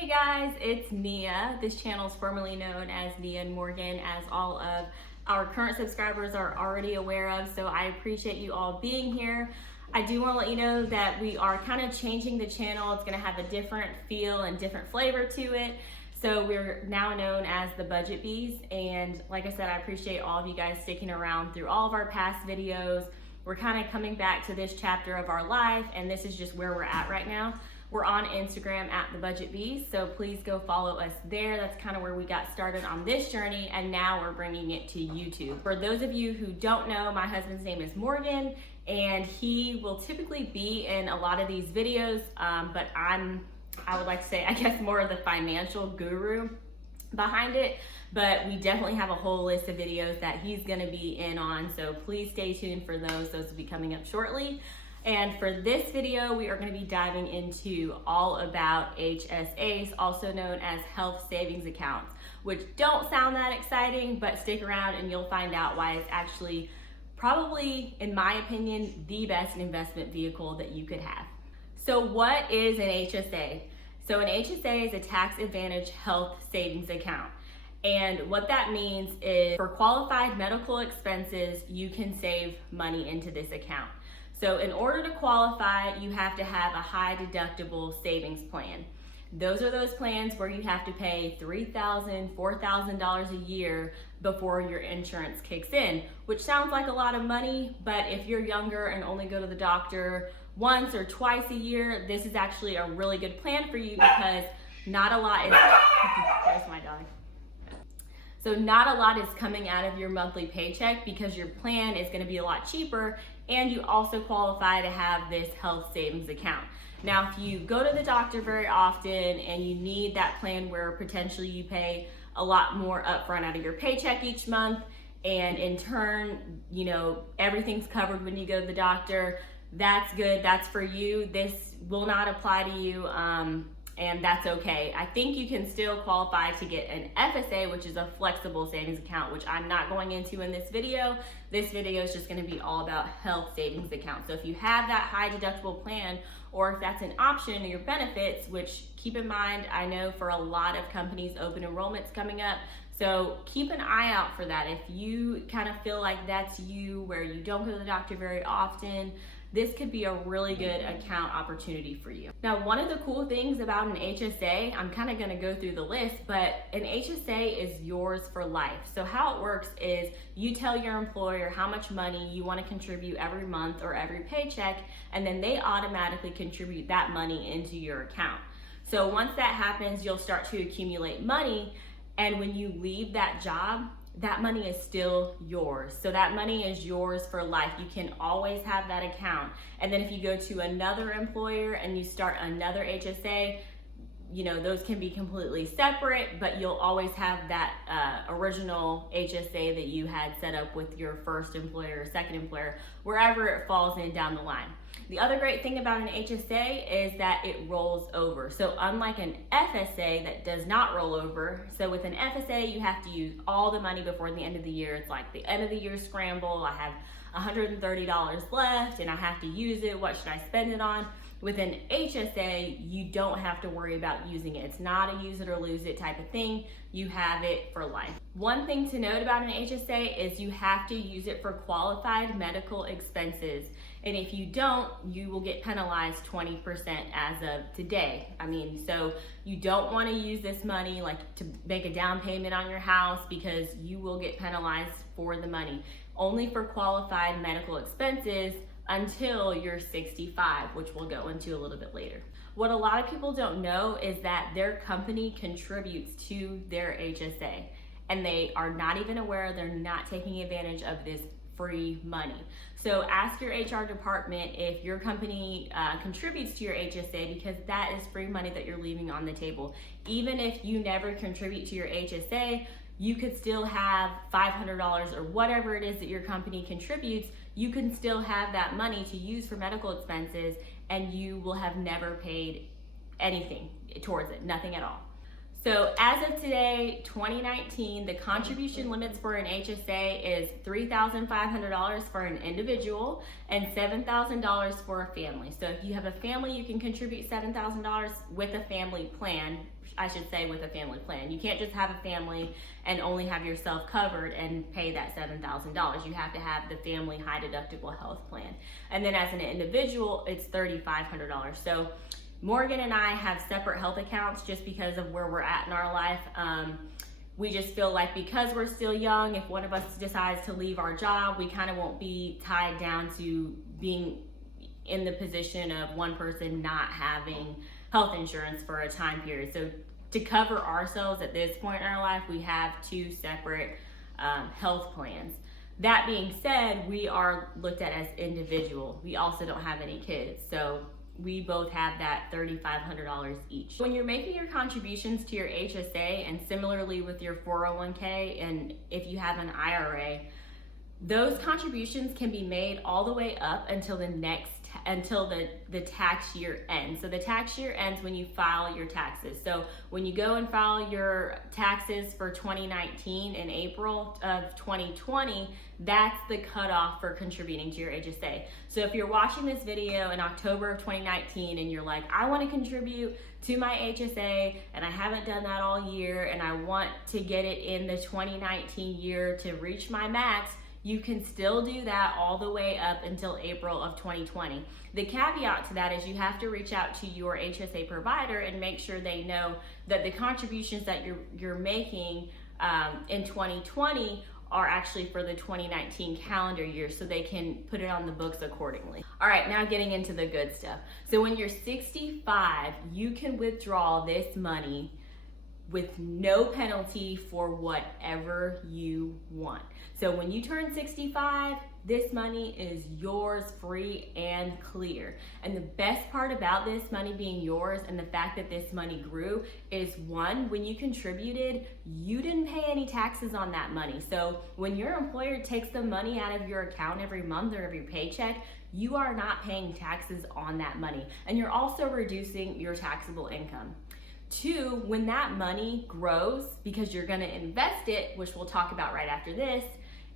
Hey guys, it's Nia. This channel is formerly known as Nia and Morgan, as all of our current subscribers are already aware of, so I appreciate you all being here. I do want to let you know that we are kind of changing the channel. It's going to have a different feel and different flavor to it. So we're now known as the Budget Bees, and like I said, I appreciate all of you guys sticking around through all of our past videos. We're kind of coming back to this chapter of our life, and this is just where we're at right now. We're on Instagram at the Budget Bees, so please go follow us there. That's kind of where we got started on this journey, and now we're bringing it to YouTube. For those of you who don't know, my husband's name is Morgan, and he will typically be in a lot of these videos, but I would like to say, I guess, more of the financial guru behind it. But we definitely have a whole list of videos that he's gonna be in on, so please stay tuned for those. Those will be coming up shortly. And for this video, we are going to be diving into all about HSAs, also known as health savings accounts, which don't sound that exciting, but stick around and you'll find out why it's actually probably, in my opinion, the best investment vehicle that you could have. So what is an HSA? So an HSA is a tax advantage health savings account. And what that means is for qualified medical expenses, you can save money into this account. So in order to qualify, you have to have a high deductible savings plan. Those are those plans where you have to pay $3,000, $4,000 a year before your insurance kicks in, which sounds like a lot of money, but if you're younger and only go to the doctor once or twice a year, this is actually a really good plan for you because not a lot is, there's my dog. So not a lot is coming out of your monthly paycheck because your plan is going to be a lot cheaper, and you also qualify to have this health savings account. Now, if you go to the doctor very often and you need that plan where potentially you pay a lot more upfront out of your paycheck each month, and in turn, you know, everything's covered when you go to the doctor, that's good, that's for you. This will not apply to you. And that's okay. I think you can still qualify to get an FSA, which is a flexible savings account, which I'm not going into in this video. This video is just gonna be all about health savings accounts. So if you have that high deductible plan, or if that's an option in your benefits, which keep in mind, I know for a lot of companies, open enrollment's coming up. So keep an eye out for that. If you kind of feel like that's you, where you don't go to the doctor very often, this could be a really good account opportunity for you. Now, one of the cool things about an HSA, I'm kind of gonna go through the list, but an HSA is yours for life. So how it works is you tell your employer how much money you wanna contribute every month or every paycheck, and then they automatically contribute that money into your account. So once that happens, you'll start to accumulate money, and when you leave that job, that money is still yours. So that money is yours for life. You can always have that account. And then if you go to another employer and you start another HSA, you know, those can be completely separate, but you'll always have that original HSA that you had set up with your first employer or second employer, wherever it falls in down the line. The other great thing about an HSA is that it rolls over. So unlike an FSA that does not roll over, so with an FSA, you have to use all the money before the end of the year. It's like the end of the year scramble. I have $130 left and I have to use it. What should I spend it on? With an HSA, you don't have to worry about using it. It's not a use it or lose it type of thing. You have it for life. One thing to note about an HSA is you have to use it for qualified medical expenses. And if you don't, you will get penalized 20% as of today. I mean, so you don't want to use this money like to make a down payment on your house because you will get penalized for the money. Only for qualified medical expenses until you're 65, which we'll go into a little bit later. What a lot of people don't know is that their company contributes to their HSA, and they are not even aware, they're not taking advantage of this free money. So ask your HR department if your company contributes to your HSA, because that is free money that you're leaving on the table. Even if you never contribute to your HSA, you could still have $500 or whatever it is that your company contributes. You can still have that money to use for medical expenses, and you will have never paid anything towards it, nothing at all. So as of today, 2019, the contribution limits for an HSA is $3,500 for an individual and $7,000 for a family. So if you have a family, you can contribute $7,000 with a family plan. I should say with a family plan. You can't just have a family and only have yourself covered and pay that $7,000. You have to have the family high deductible health plan. And then as an individual, it's $3,500. So Morgan and I have separate health accounts just because of where we're at in our life. We just feel like because we're still young, if one of us decides to leave our job, we kind of won't be tied down to being in the position of one person not having health insurance for a time period. So to cover ourselves at this point in our life, we have two separate health plans. That being said, we are looked at as individual. We also don't have any kids. So we both have that $3,500 each. When you're making your contributions to your HSA, and similarly with your 401k, and if you have an IRA, those contributions can be made all the way up until the tax year ends. So the tax year ends when you file your taxes. So when you go and file your taxes for 2019 in April of 2020, that's the cutoff for contributing to your HSA. So if you're watching this video in October of 2019 and you're like, I want to contribute to my HSA and I haven't done that all year and I want to get it in the 2019 year to reach my max, you can still do that all the way up until April of 2020. The caveat to that is you have to reach out to your HSA provider and make sure they know that the contributions that you're making in 2020 are actually for the 2019 calendar year, so they can put it on the books accordingly. All right, now getting into the good stuff. So when you're 65, you can withdraw this money with no penalty for whatever you want. So when you turn 65, this money is yours, free and clear. And the best part about this money being yours and the fact that this money grew is, one, when you contributed, you didn't pay any taxes on that money. So when your employer takes the money out of your account every month or every paycheck, you are not paying taxes on that money. And you're also reducing your taxable income. Two, when that money grows, because you're gonna invest it, which we'll talk about right after this,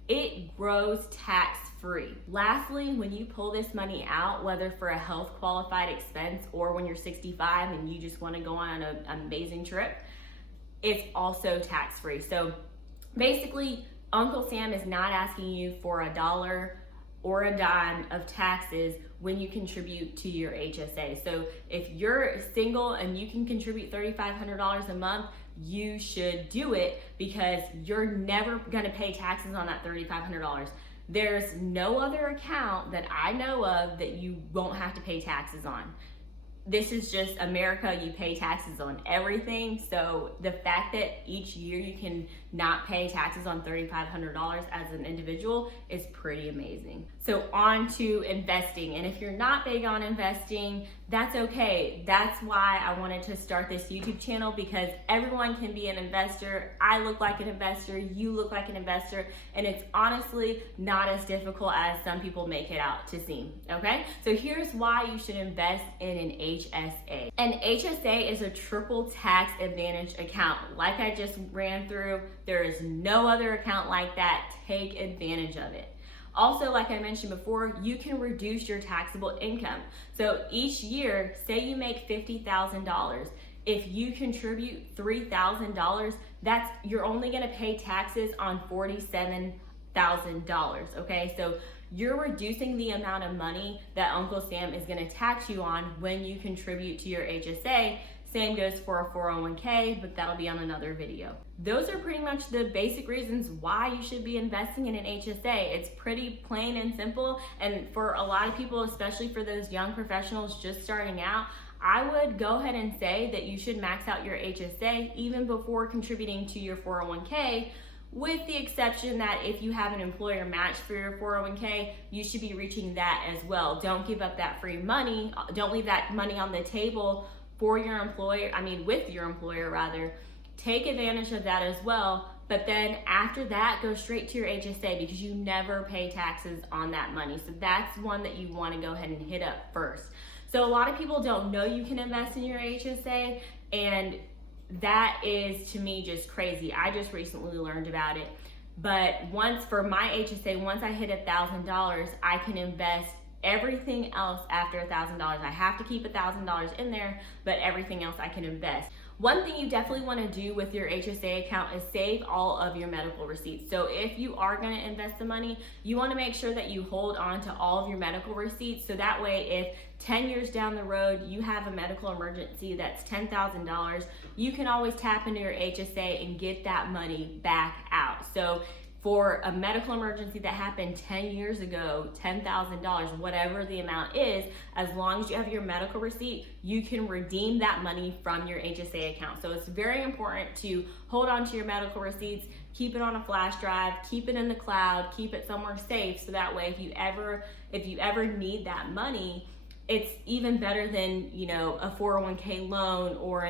it grows tax-free. Lastly, when you pull this money out, whether for a health qualified expense or when you're 65 and you just wanna go on an amazing trip, it's also tax-free. So basically, Uncle Sam is not asking you for a dollar or a dime of taxes when you contribute to your HSA. So if you're single and you can contribute $3,500 a month, you should do it because you're never gonna pay taxes on that $3,500. There's no other account that I know of that you won't have to pay taxes on. This is just America, you pay taxes on everything. So the fact that each year you can not pay taxes on $3,500 as an individual is pretty amazing. So on to investing. And if you're not big on investing, that's okay. That's why I wanted to start this YouTube channel, because everyone can be an investor. I look like an investor, you look like an investor, and it's honestly not as difficult as some people make it out to seem, okay? So here's why you should invest in an HSA. An HSA is a triple tax advantage account. Like I just ran through, there is no other account like that. Take advantage of it. Also, like I mentioned before, you can reduce your taxable income. So each year, say you make $50,000. If you contribute $3,000, you're only gonna pay taxes on $47,000, okay? So you're reducing the amount of money that Uncle Sam is gonna tax you on when you contribute to your HSA. Same goes for a 401k, but that'll be on another video. Those are pretty much the basic reasons why you should be investing in an HSA. It's pretty plain and simple, and for a lot of people, especially for those young professionals just starting out, I would go ahead and say that you should max out your HSA even before contributing to your 401k, with the exception that if you have an employer match for your 401k, you should be reaching that as well. Don't give up that free money. Don't leave that money on the table for your employer, with your employer rather. Take advantage of that as well, but then after that, go straight to your HSA because you never pay taxes on that money. So that's one that you want to go ahead and hit up first. So a lot of people don't know you can invest in your HSA, and that is to me just crazy. I just recently learned about it. But for my HSA, once I hit $1,000, I can invest everything else after $1,000. I have to keep $1,000 in there, but everything else I can invest. One thing you definitely want to do with your HSA account is save all of your medical receipts. So if you are going to invest the money, you want to make sure that you hold on to all of your medical receipts. So that way, if 10 years down the road, you have a medical emergency that's $10,000, you can always tap into your HSA and get that money back out. So for a medical emergency that happened 10 years ago, $10,000, whatever the amount is, as long as you have your medical receipt, you can redeem that money from your HSA account. So it's very important to hold on to your medical receipts, keep it on a flash drive, keep it in the cloud, keep it somewhere safe, so that way if you ever need that money, it's even better than, a 401k loan or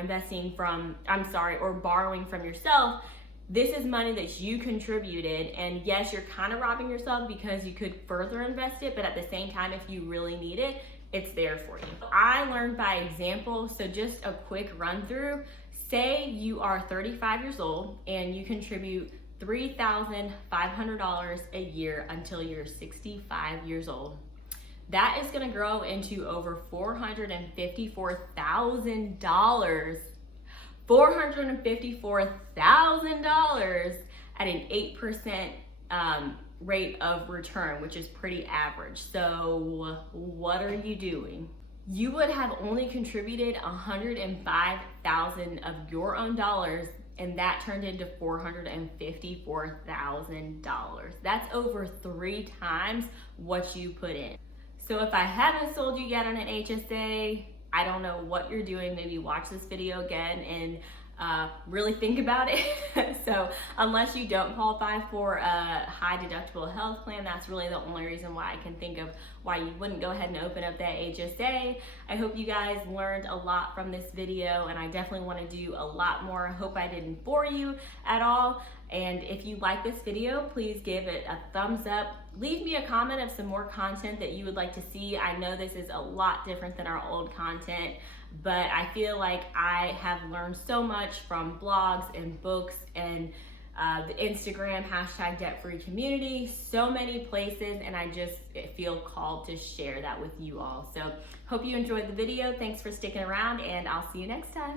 or borrowing from yourself. This is money that you contributed, and yes, you're kind of robbing yourself because you could further invest it, but at the same time, if you really need it, it's there for you. I learned by example, so just a quick run through. Say you are 35 years old and you contribute $3,500 a year until you're 65 years old. That is going to grow into over $454,000. $454,000 at an 8% rate of return, which is pretty average. So what are you doing? You would have only contributed $105,000 of your own dollars, and that turned into $454,000. That's over 3 times what you put in. So if I haven't sold you yet on an HSA, I don't know what you're doing. Maybe watch this video again and really think about it. So unless you don't qualify for a high deductible health plan, that's really the only reason why I can think of why you wouldn't go ahead and open up that HSA. I hope you guys learned a lot from this video, and I definitely want to do a lot more. I hope I didn't bore you at all. And if you like this video, please give it a thumbs up. Leave me a comment of some more content that you would like to see. I know this is a lot different than our old content, but I feel like I have learned so much from blogs and books and the Instagram #DebtFree community, so many places, and I just feel called to share that with you all. So hope you enjoyed the video. Thanks for sticking around, and I'll see you next time.